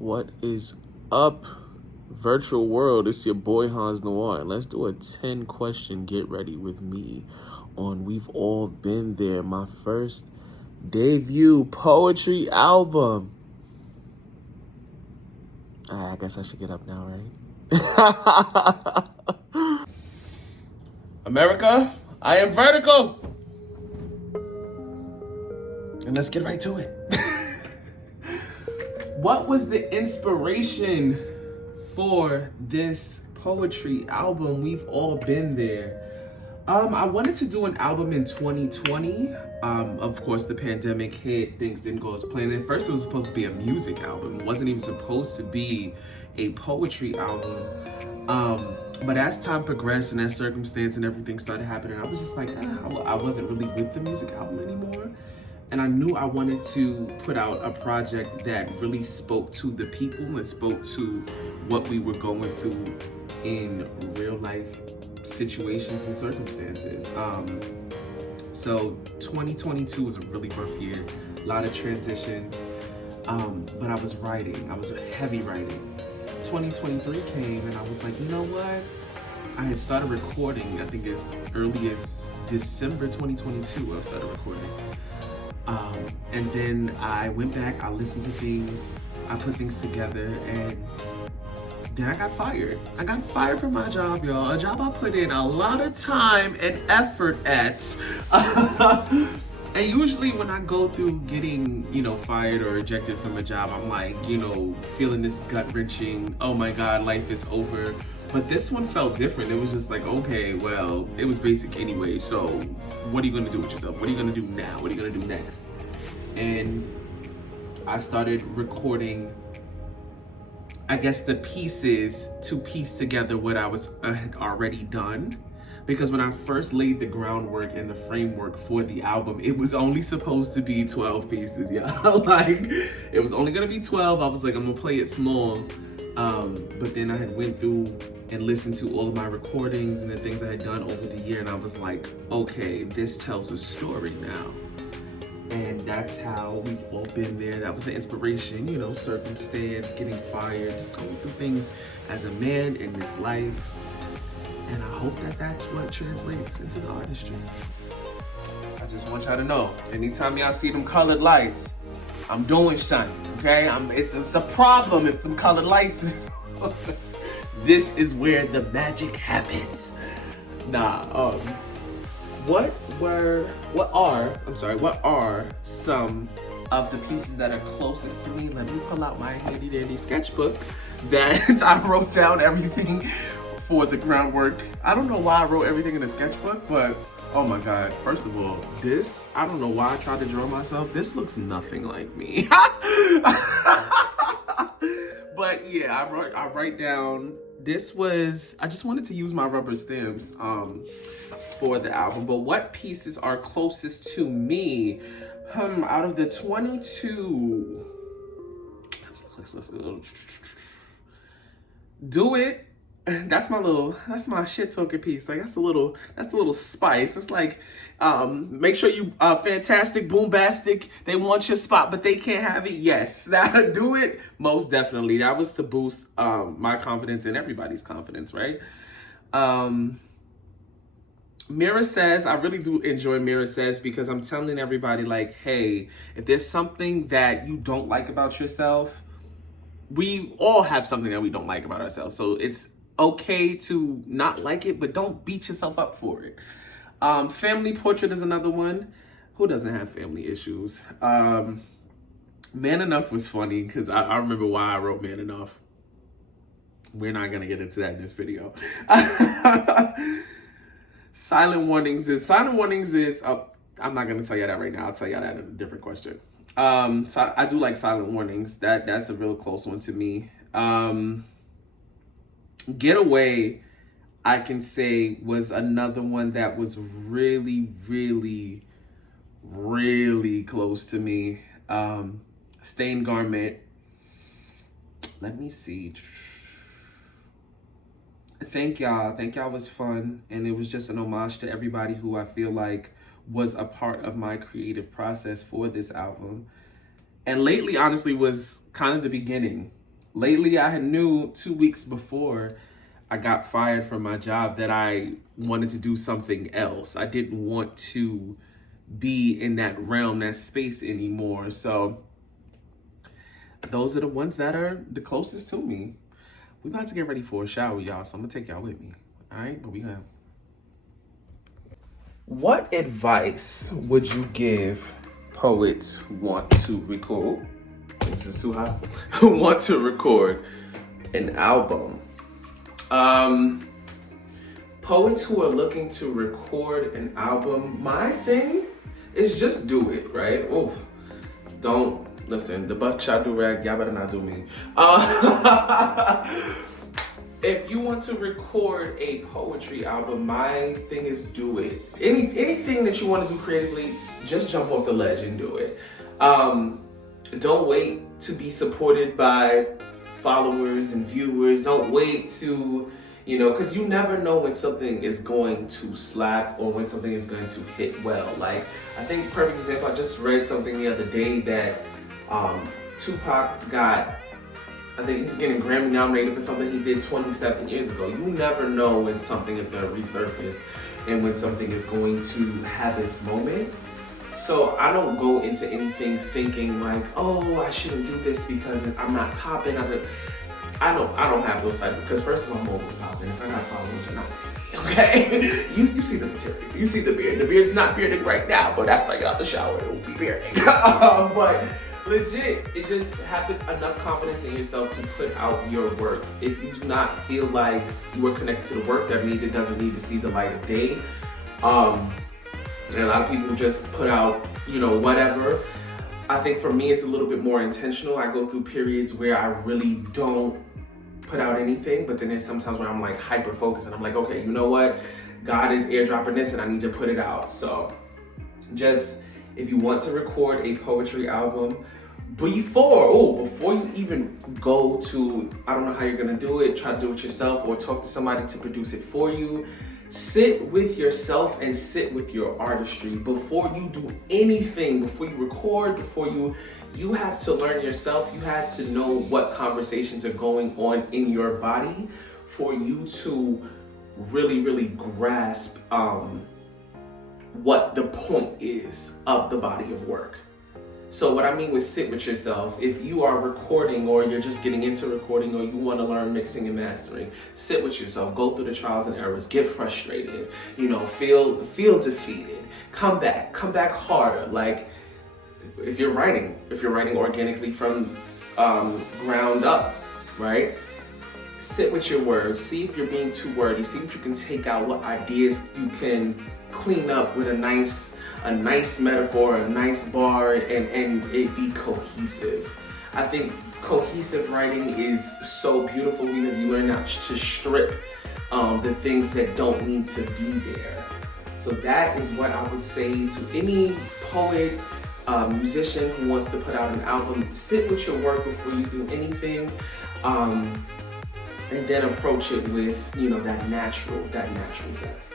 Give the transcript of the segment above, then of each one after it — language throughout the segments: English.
What is up, virtual world? It's your boy Hans Noir, and let's do a 10-question get ready with me on We've All Been There, my first debut poetry album. I guess I should get up now, right? America, I am vertical. And let's get right to it. What was the inspiration for this poetry album? We've all been there. I wanted to do an album in 2020. Of course, the pandemic hit. Things didn't go as planned. At first, it was supposed to be a music album. It wasn't even supposed to be a poetry album. But as time progressed and as circumstance and everything started happening, I was just like, I wasn't really with the music album anymore. And I knew I wanted to put out a project that really spoke to the people and spoke to what we were going through in real life situations and circumstances. So 2022 was a really rough year, a lot of transitions, but I was writing, I was heavy writing. 2023 came and I was like, you know what? I had started recording, I think as early as December 2022, I started recording. And then I went back, I listened to things, I put things together, and then I got fired. I got fired from my job, y'all. A job I put in a lot of time and effort at. And usually when I go through getting, fired or ejected from a job, I'm like, feeling this gut-wrenching, oh my God, life is over. But this one felt different. It was just like, okay, well, it was basic anyway, so what are you gonna do with yourself? What are you gonna do now? What are you gonna do next? And I started recording, I guess, the pieces to piece together what I had already done. Because when I first laid the groundwork and the framework for the album, it was only supposed to be 12 pieces, yeah. Like, it was only gonna be 12. I was like, I'm gonna play it small. But then I had went through and listened to all of my recordings and the things I had done over the year, and I was like, okay, this tells a story now. And that's how we've all been there. That was the inspiration, circumstance, getting fired, just going through things as a man in this life. And I hope that that's what translates into the artistry. I just want y'all to know, anytime y'all see them colored lights, I'm doing something, okay? It's a problem if them colored lights is This is where the magic happens. What are some of the pieces that are closest to me? Let me pull out my handy dandy sketchbook that I wrote down everything for the groundwork. I don't know why I wrote everything in the sketchbook, but oh my God, first of all, I don't know why I tried to draw myself. This looks nothing like me. But yeah, I write down, I just wanted to use my rubber stamps for the album. But what pieces are closest to me? Out of the 22, let's Do It. That's my shit talking piece. Like that's a little spice. It's like, make sure you fantastic, boombastic. They want your spot, but they can't have it. Yes, that Do It. Most definitely. That was to boost my confidence and everybody's confidence, right? Mirror Says, I really do enjoy Mirror Says because I'm telling everybody like, hey, if there's something that you don't like about yourself, we all have something that we don't like about ourselves. So it's okay to not like it, but don't beat yourself up for it. Family Portrait is another one. Who doesn't have family issues? Man Enough was funny because I remember why I wrote Man Enough. We're not gonna get into that in this video. Silent Warnings is, I'm not gonna tell you that right now. I'll tell you that in a different question. So I do like Silent Warnings. That's a real close one to me. Getaway, I can say, was another one that was really, really, really close to me. Stained Garment. Let me see. Thank y'all was fun, and it was just an homage to everybody who I feel like was a part of my creative process for this album. And lately, honestly, was kind of the beginning lately I knew 2 weeks before I got fired from my job that I wanted to do something else. I didn't want to be in that realm, that space anymore. So those are the ones that are the closest to me. We about to get ready for a shower, y'all, so I'm gonna take y'all with me. All right, but we gonna. What advice would you give poets who want to record? This is too hot. Who want to record an album? Poets who are looking to record an album, my thing is just do it, right? Oof. Don't listen, the buckshot do rag, y'all better not do me. If you want to record a poetry album, my thing is do it. Anything that you want to do creatively, just jump off the ledge and do it. Don't wait to be supported by followers and viewers. Don't wait to, because you never know when something is going to slap or when something is going to hit well. Like, I think perfect example, I just read something the other day that Tupac got, I think he's getting Grammy nominated for something he did 27 years ago. You never know when something is going to resurface and when something is going to have its moment. So I don't go into anything thinking like, oh, I shouldn't do this because I'm not popping. I don't have those types of, because first of all, I'm always popping. If I got followers or not, okay? you see the material, you see the beard. The beard's not bearding right now, but after I get out the shower, it will be bearding. But legit, it just have enough confidence in yourself to put out your work. If you do not feel like you are connected to the work, that means it doesn't need to see the light of day. And a lot of people just put out, whatever. I think for me, it's a little bit more intentional. I go through periods where I really don't put out anything, but then there's sometimes where I'm like hyper focused and I'm like, okay, you know what? God is airdropping this and I need to put it out. So just, if you want to record a poetry album, before you even go to, I don't know how you're gonna do it, try to do it yourself or talk to somebody to produce it for you, sit with yourself and sit with your artistry. Before you do anything, before you record, before you have to learn yourself. You have to know what conversations are going on in your body for you to really, really grasp what the point is of the body of work. So what I mean with sit with yourself, if you are recording or you're just getting into recording or you want to learn mixing and mastering, sit with yourself, go through the trials and errors, get frustrated, feel defeated, come back harder. Like if you're writing organically from ground up, right? Sit with your words, see if you're being too wordy, see what you can take out, what ideas you can clean up with a nice metaphor, a nice bar, and it be cohesive. I think cohesive writing is so beautiful because you learn not to strip the things that don't need to be there. So that is what I would say to any poet, musician who wants to put out an album. Sit with your work before you do anything, and then approach it with that natural zest.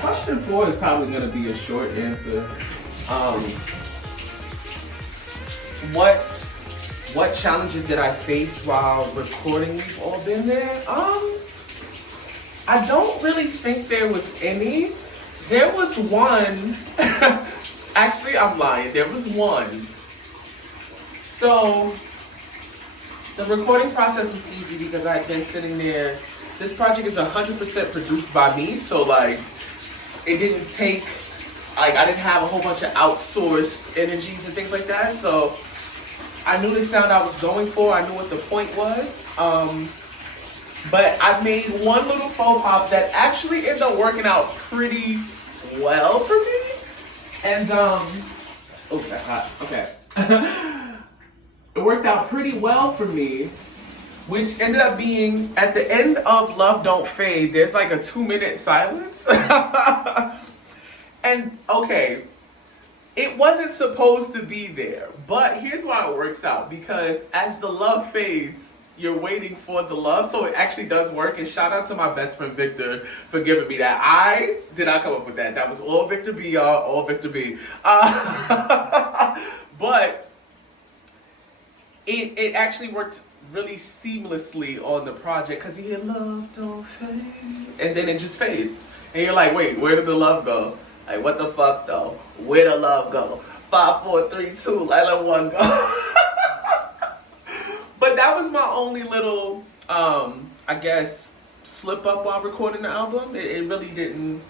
Question 4 is probably going to be a short answer. What challenges did I face while recording? We've all been there. I don't really think there was any. There was one. Actually, I'm lying. There was one. So the recording process was easy because I had been sitting there. This project is 100% produced by me, so it didn't take, I didn't have a whole bunch of outsourced energies and things like that. So I knew the sound I was going for. I knew what the point was. But I made one little faux pop that actually ended up working out pretty well for me. And, oh, that's hot. Okay. It worked out pretty well for me, which ended up being at the end of Love Don't Fade, there's like a 2-minute silence. And okay, it wasn't supposed to be there, but here's why it works out, because as the love fades, you're waiting for the love, so it actually does work. And shout out to my best friend Victor for giving me that. I did not come up with that. That was all Victor B, y'all, all Victor B. But it actually worked really seamlessly on the project because you hear love don't fade, and then it just fades, and you're like, wait, where did the love go? Like, what the fuck though? Where the love go? 5, 4, 3, 2, let one go. But that was my only little, I guess, slip up while recording the album. It really didn't,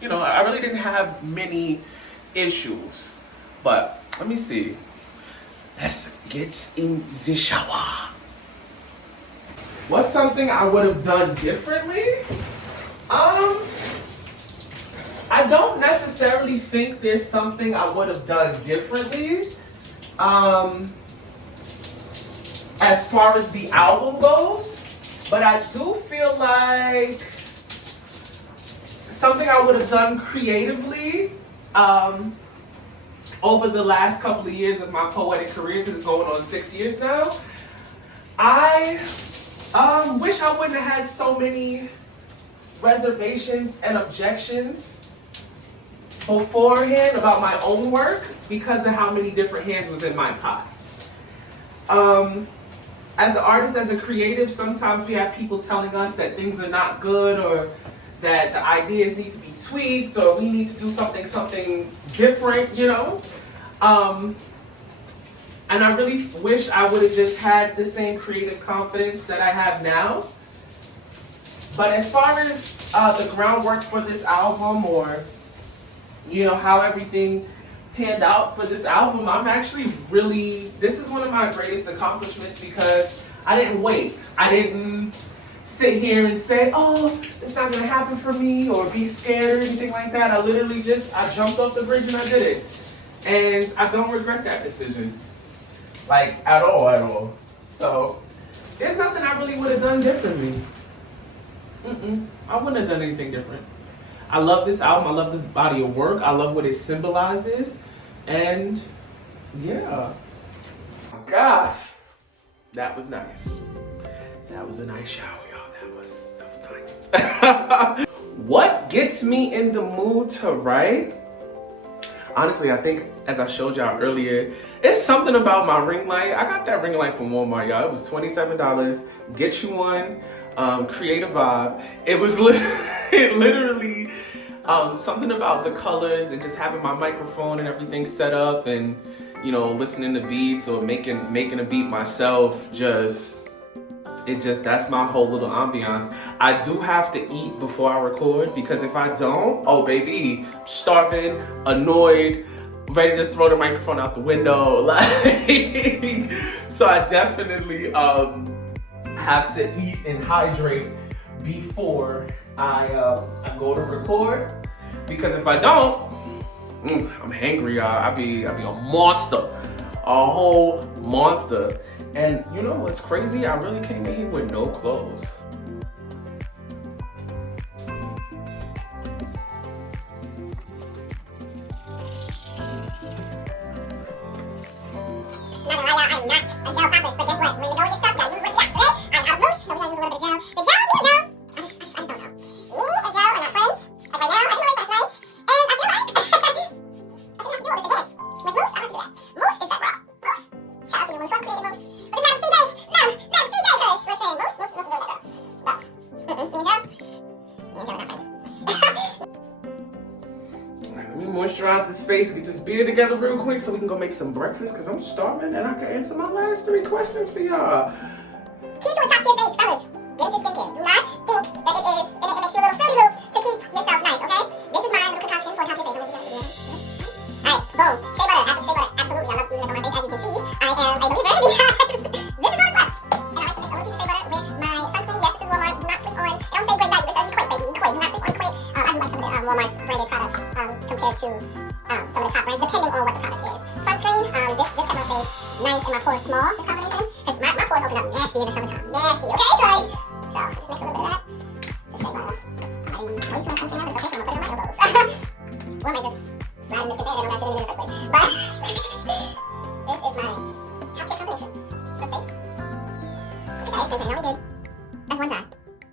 you know, I really didn't have many issues. But let me see. Let's get in the shower. What's something I would have done differently? I don't necessarily think there's something I would have done differently. As far as the album goes, but I do feel like something I would have done creatively over the last couple of years of my poetic career, because it's going on 6 years now. I wish I wouldn't have had so many reservations and objections beforehand about my own work because of how many different hands was in my pot. As an artist, as a creative, sometimes we have people telling us that things are not good, or that the ideas need to be tweaked, or we need to do something different, you know? And I really wish I would have just had the same creative confidence that I have now. But as far as the groundwork for this album, or, you know, how everything panned out for this album, I'm actually really, this is one of my greatest accomplishments because I didn't wait. I didn't sit here and say, oh, it's not gonna happen for me, or be scared or anything like that. I literally just, I jumped off the bridge and I did it. And I don't regret that decision. Like, at all. So, there's nothing I really would have done differently. I wouldn't have done anything different. I love this album. I love this body of work. I love what it symbolizes. And yeah. Oh, gosh. That was nice. That was a nice shower, y'all. That was nice. What gets me in the mood to write? Honestly, I think, as I showed y'all earlier, it's something about my ring light. I got that ring light from Walmart, y'all. It was $27. Get you one. Create a vibe. It was literally something about the colors and just having my microphone and everything set up, and, you know, listening to beats or making a beat myself. That's my whole little ambiance. I do have to eat before I record, because if I don't, oh baby, starving, annoyed, ready to throw the microphone out the window. Like, so I definitely have to eat and hydrate before I go to record, because if I don't, I'm hangry, y'all. I be a monster, a whole monster. And you know what's crazy? I really came in here with no clothes. I'm not a gel practice, but guess what? When you go and get stuff, you gotta use what you got, okay? I have loose, so we gotta use a little bit of gel. The gel, me and gel. I just don't know. Me and gel are not friends. Like right now, I can always last night, and I feel like I shouldn't have to do all this again. With Moose, I don't have to do that. Moose is that raw. Moose. Shout out to you, Moose. I'm creating Moose. But Madam CJ, cuz. Listen, Moose is doing that, girl. No. Me and gel? Me and gel are not friends. Let me moisturize this face, get this beard together real quick so we can go make some breakfast, because I'm starving and I can answer my last 3 questions for y'all. Key to a top tier face, fellas. Get into skincare. Do not think that it is, and it makes you a little fruity loop to keep yourself nice, okay? This is my little concoction for a top tier face. Alright, boom. Shea butter. Shea butter. Absolutely. I love using this on my face. As you can see, I am a believer because this is on the top. And I like to mix a little piece of shea butter with my sunscreen. Yes, this is Walmart. Do not sleep on. It don't say great value. This says equate, baby. Equate. Do not sleep on equate. I do like some of the Walmart's branded products compared to some of the top brands, depending on what the product is. Sunscreen. This kept my face nice and my pores small. This combination, because my pores open up nasty in the summertime. Nasty. Okay, Troy? So just mix a little bit of that. Just shea butter. I might use way too much sunscreen now, but it's okay. I'm gonna put it in my elbows. Or I might just slide in this container and I shouldn't even in the first place. But this is my top tier combination for the face. Okay, guys, okay, now we good. That's one time.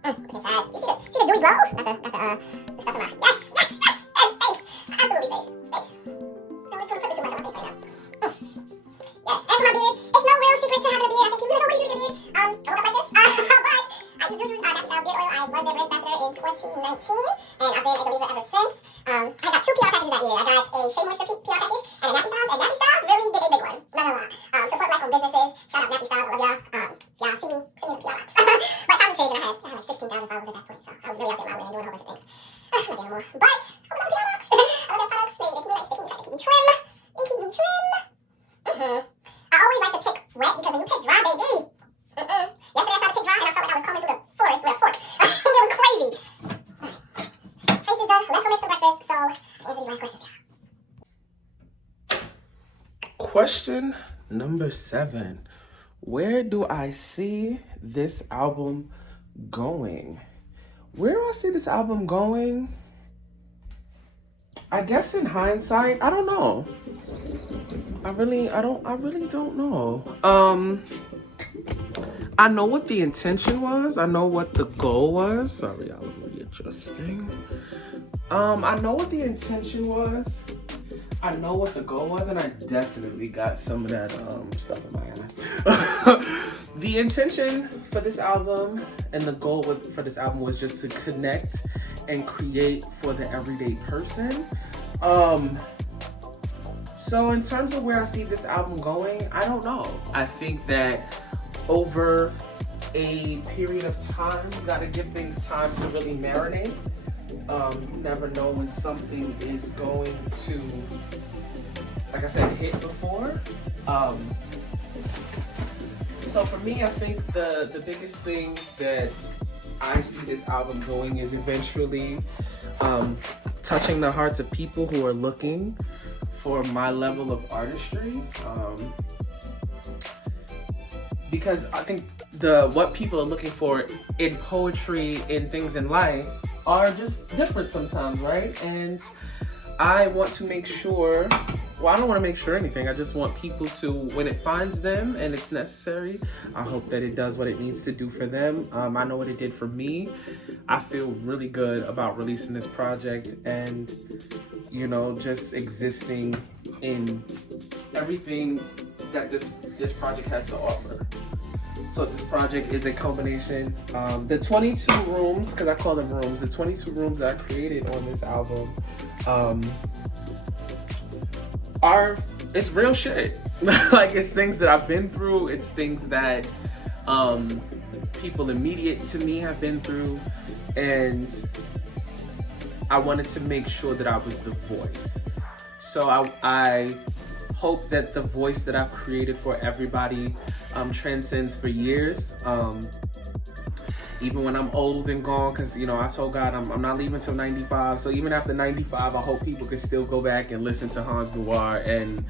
Okay, guys, you see the dewy glow? Not the stuff in my, yes, face. Absolutely face. Don't put too much on my face right now. Yes, as for my beard, it's no real secret to having and I've been a believer ever since. I got 2 PR packages that year. I got a Shea Moisture PR package and a Nappy Styles, and Nappy Styles really did a big one. Not gonna lie. Support black owned businesses. Shout out Nappy Styles. I love y'all. Y'all see me the PR box. But times have changed, and I had like 16,000 followers at that point, so I was really out there my way and doing a whole bunch of things. I'm not there anymore. But I love PR box. I love their products. They keep me nice. They keep me trim. They keep me trim. I always like to pick wet because when you pick dry, baby. Yesterday I tried to pick dry and I felt like I was coming through the forest with a fork. It was crazy. Face is done. Let's go make some breakfast. So, answer these last questions. Question number 7. Where do I see this album going? Where do I see this album going? I guess in hindsight, I don't know. I really don't know. I know what the intention was. I know what the goal was. Sorry, I was readjusting. I know what the intention was. I know what the goal was, and I definitely got some of that stuff in my eye. The intention for this album and the goal for this album was just to connect and create for the everyday person. So in terms of where I see this album going, I don't know. I think that over a period of time, you gotta give things time to really marinate. You never know when something is going to, like I said, hit before. So for me, I think the biggest thing that I see this album going is eventually touching the hearts of people who are looking for my level of artistry. Because I think what people are looking for in poetry, in things in life, are just different sometimes, right? And I want to make sure, well, I don't want to make sure anything. I just want people to, when it finds them and it's necessary, I hope that it does what it needs to do for them. I know what it did for me. I feel really good about releasing this project and, you know, just existing in everything that this project has to offer. So this project is a combination, the 22 rooms, because I call them rooms, the 22 rooms that I created on this album it's real shit. Like, it's things that I've been through, it's things that people immediate to me have been through, and I wanted to make sure that I was the voice. So I hope that the voice that I've created for everybody transcends for years. Even when I'm old and gone, because, you know, I told God I'm not leaving till 95. So even after 95, I hope people can still go back and listen to Hans Noir and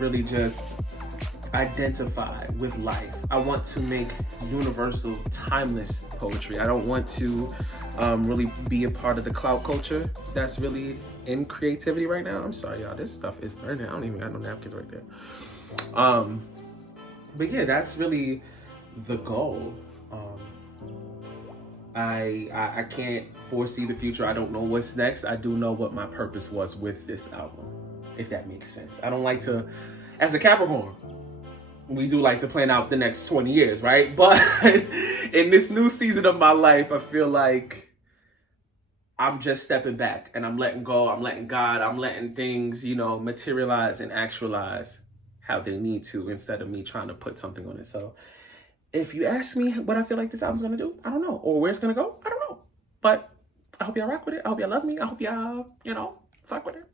really just identify with life. I want to make universal, timeless poetry. I don't want to really be a part of the clout culture that's really in creativity right now. I'm sorry, y'all. This stuff is burning. I don't even got no napkins right there. But yeah, that's really the goal. I can't foresee the future. I don't know what's next. I do know what my purpose was with this album, if that makes sense. I don't like to, as a Capricorn, we do like to plan out the next 20 years, right? But in this new season of my life, I feel like I'm just stepping back and I'm letting go. I'm letting God, I'm letting things, you know, materialize and actualize how they need to, instead of me trying to put something on it. So if you ask me what I feel like this album's gonna do, I don't know. Or where it's gonna go, I don't know. But I hope y'all rock with it. I hope y'all love me. I hope y'all, you know, fuck with it.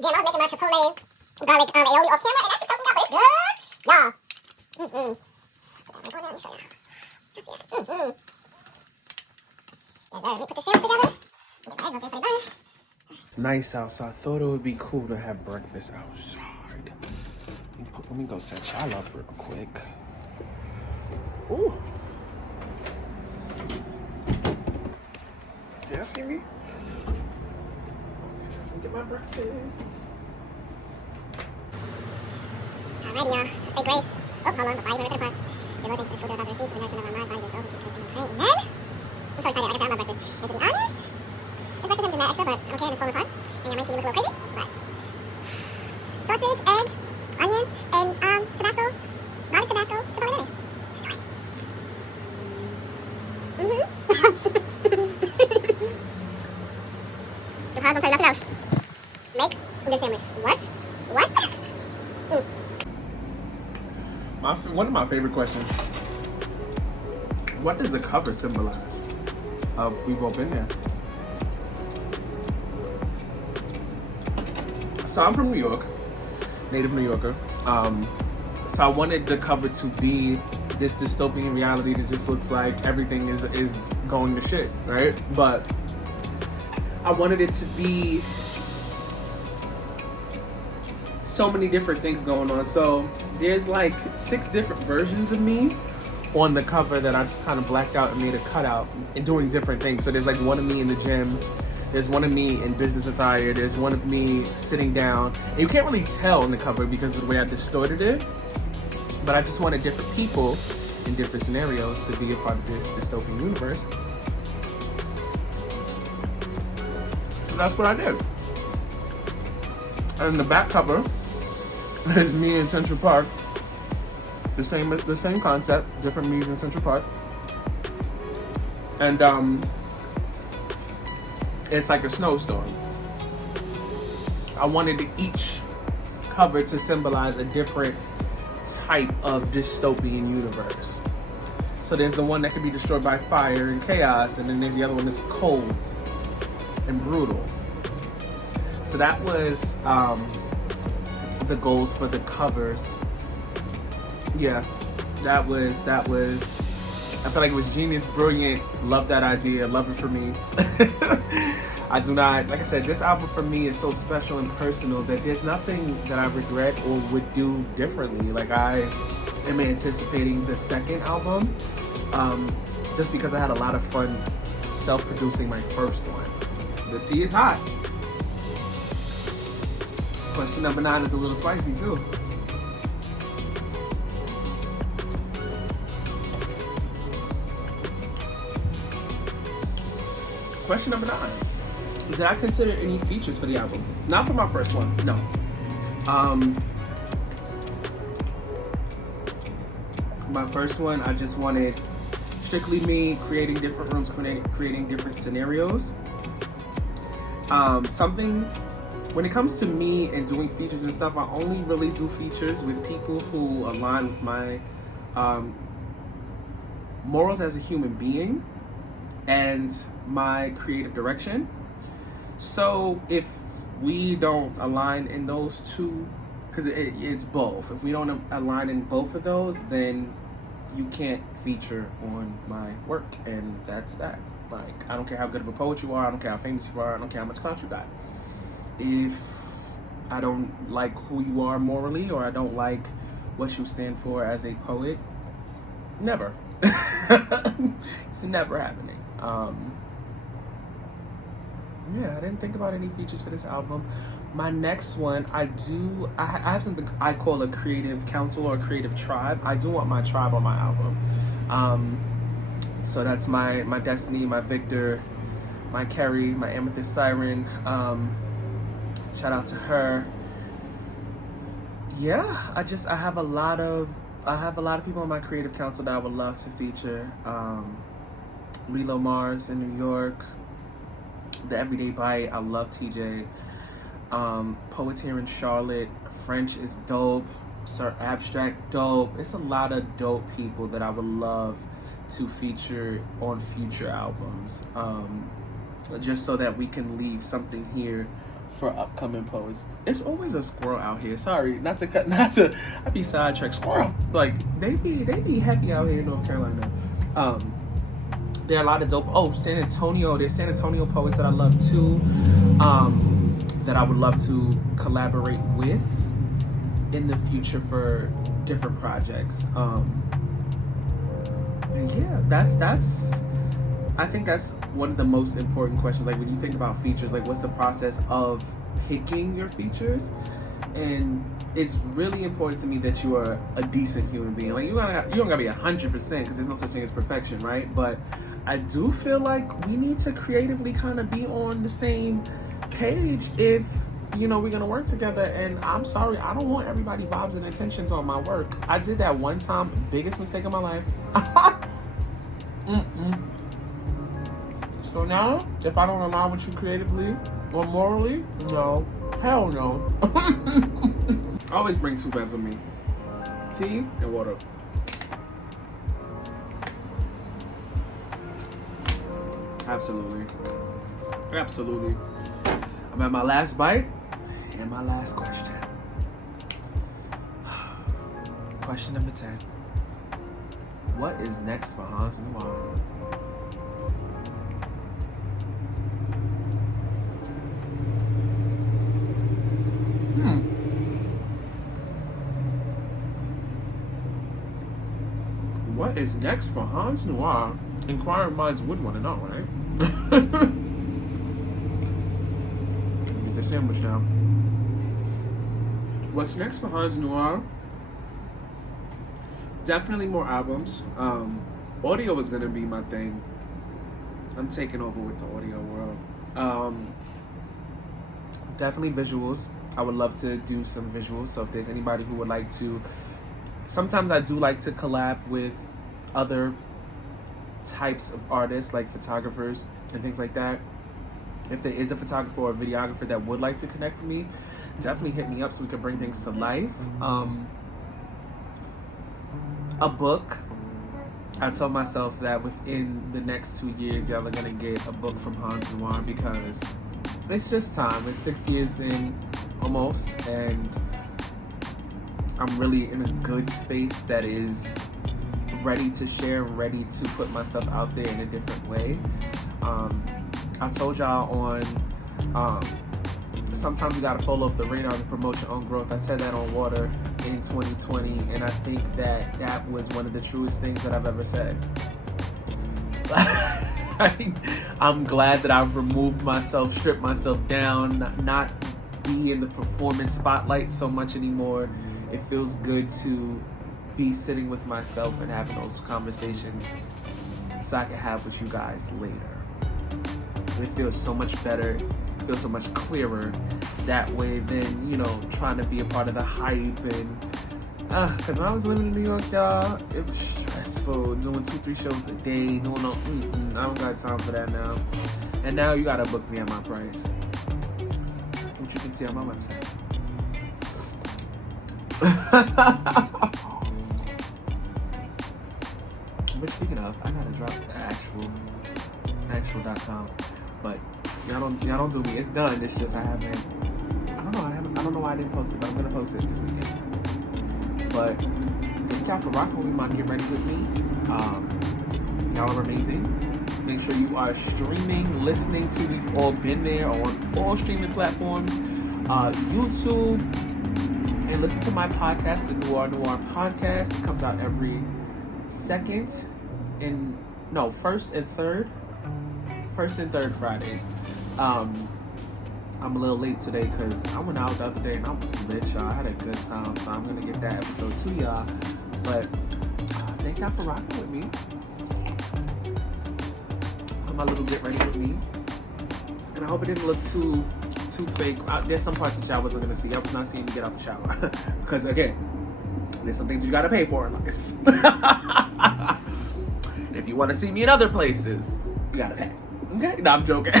Damn, I was making my Chipotle garlic aioli off camera, and that shit choked me up, but it's good. Y'all. Let me show y'all. Let me put the sandwich together. Get the eggs open for the burn. It's nice out, so I thought it would be cool to have breakfast outside. Let me go set y'all up real quick. Ooh. Y'all see me? Let me get my breakfast. Alrighty, y'all. Say grace. Oh, hold on. Before I even rip it apart. You're looking for the food receive for the nourishment of our minds, bodies, and souls, and pray. Amen. I'm so excited. I got to have my breakfast. And to be honest, this breakfast isn't that extra, but I'm okay. It's falling apart. And you might see me look a little crazy, but sausage, egg, onions, and Tabasco, garlic Tabasco, Chipotle mayonnaise. One of my favorite questions. What does the cover symbolize of We've All Been There? So I'm from New York, native New Yorker. So I wanted the cover to be this dystopian reality that just looks like everything is going to shit, right? But I wanted it to be so many different things going on. So there's like 6 different versions of me on the cover that I just kind of blacked out and made a cutout and doing different things. So there's like one of me in the gym, there's one of me in business attire, there's one of me sitting down. And you can't really tell in the cover because of the way I distorted it, but I just wanted different people in different scenarios to be a part of this dystopian universe. So that's what I did. And the back cover is me in Central Park. The same concept, different me's in Central Park. And it's like a snowstorm. I wanted each cover to symbolize a different type of dystopian universe. So there's the one that can be destroyed by fire and chaos, and then there's the other one that's cold and brutal. So that was the goals for the covers. Yeah, that was, I feel like it was genius, brilliant, love that idea, love it for me. I do not, like I said, this album for me is so special and personal that there's nothing that I regret or would do differently. Like I am anticipating the second album, just because I had a lot of fun self-producing my first one. The tea is hot. Question number 9 is a little spicy too. Question number 9. Did I consider any features for the album? Not for my first one, no. My first one, I just wanted strictly me creating different rooms, creating different scenarios. When it comes to me and doing features and stuff, I only really do features with people who align with my morals as a human being and my creative direction. So if we don't align in those two, because it's both, if we don't align in both of those, then you can't feature on my work, and that's that. Like, I don't care how good of a poet you are, I don't care how famous you are, I don't care how much clout you got. If I don't like who you are morally, or I don't like what you stand for as a poet, never. It's never happening. Yeah, I didn't think about any features for this album. My next one, I have something I call a creative council or a creative tribe. I do want my tribe on my album. So that's my Destiny, my Victor, my Kerry, my Amethyst Siren. Shout out to her. Yeah, I have a lot of people on my creative council that I would love to feature. Lilo Mars in New York, The Everyday Bite, I love TJ. Poets here in Charlotte, French is dope, Sir Abstract, dope. It's a lot of dope people that I would love to feature on future albums, just so that we can leave something here for upcoming poets. It's always a squirrel out here. Sorry, I be sidetracked. Squirrel, like they be heavy out here in North Carolina. There are a lot of dope. Oh, San Antonio. There's San Antonio poets that I love too, that I would love to collaborate with in the future for different projects. And yeah, that's. I think that's one of the most important questions. Like when you think about features, like what's the process of picking your features? And it's really important to me that you are a decent human being. Like you don't gotta be 100% because there's no such thing as perfection, right? But I do feel like we need to creatively kind of be on the same page if we're gonna work together. And I'm sorry, I don't want everybody vibes and intentions on my work. I did that one time, biggest mistake of my life. So now, if I don't align with you creatively or morally, no, hell no. I always bring 2 beds with me. Tea and water. Absolutely. Absolutely. I'm at my last bite and my last question. Question number 10. What is next for Hans Noir? What is next for Hans Noir? Inquiring minds would want to know, right? Get the sandwich now. What's next for Hans Noir? Definitely more albums. Audio is gonna be my thing. I'm taking over with the audio world. Definitely visuals. I would love to do some visuals. So if there's anybody who would like to, sometimes I do like to collab with other types of artists, like photographers and things like that. If there is a photographer or a videographer that would like to connect with me, definitely hit me up so we can bring things to life. A book. I told myself that within the next 2 years, y'all are gonna get a book from Hans Noir because it's just time. It's 6 years in almost, and I'm really in a good space that is ready to share, ready to put myself out there in a different way. I told y'all on sometimes you gotta fall off the radar to promote your own growth. I said that on Water in 2020, and I think that that was one of the truest things that I've ever said. I'm glad that I've removed myself, stripped myself down, not be in the performance spotlight so much anymore. It feels good to be sitting with myself and having those conversations so I can have with you guys later. It feels so much better, it feels so much clearer that way than, you know, trying to be a part of the hype. And because when I was living in New York, y'all, it was stressful, doing 2-3 shows a day, doing all, I don't got time for that now. And now you gotta book me at my price, which you can see on my website. But speaking of, I gotta drop the actual.com. But y'all don't do me. It's done. It's just I don't know why I didn't post it, but I'm gonna post it this weekend. But thank y'all for rocking with my Get Ready With Me. Y'all are amazing. Make sure you are streaming, listening to We've All Been There on all streaming platforms, YouTube, and listen to my podcast, the Noir Podcast. It comes out every first and third Fridays. I'm a little late today because I went out the other day and I was lit, y'all. I had a good time, so I'm gonna get that episode to y'all. But thank y'all for rocking with me. My little Get Ready With Me, and I hope it didn't look too fake. There's some parts that y'all wasn't gonna see. I was not seeing me get out the shower because again, there's some things you gotta pay for in life. And if you want to see me in other places, you gotta pay. Okay? No, I'm joking.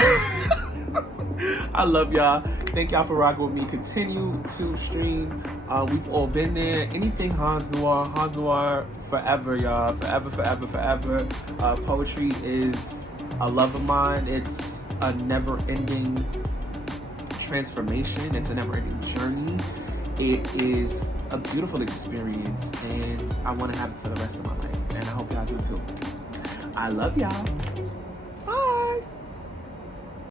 I love y'all. Thank y'all for rocking with me. Continue to stream. We've all been there. Anything Hans Noir forever, y'all. Forever. Poetry is a love of mine. It's a never-ending transformation. It's a never-ending journey. It is a beautiful experience, and I want to have it for the rest of my life. And I hope y'all do too. I love y'all.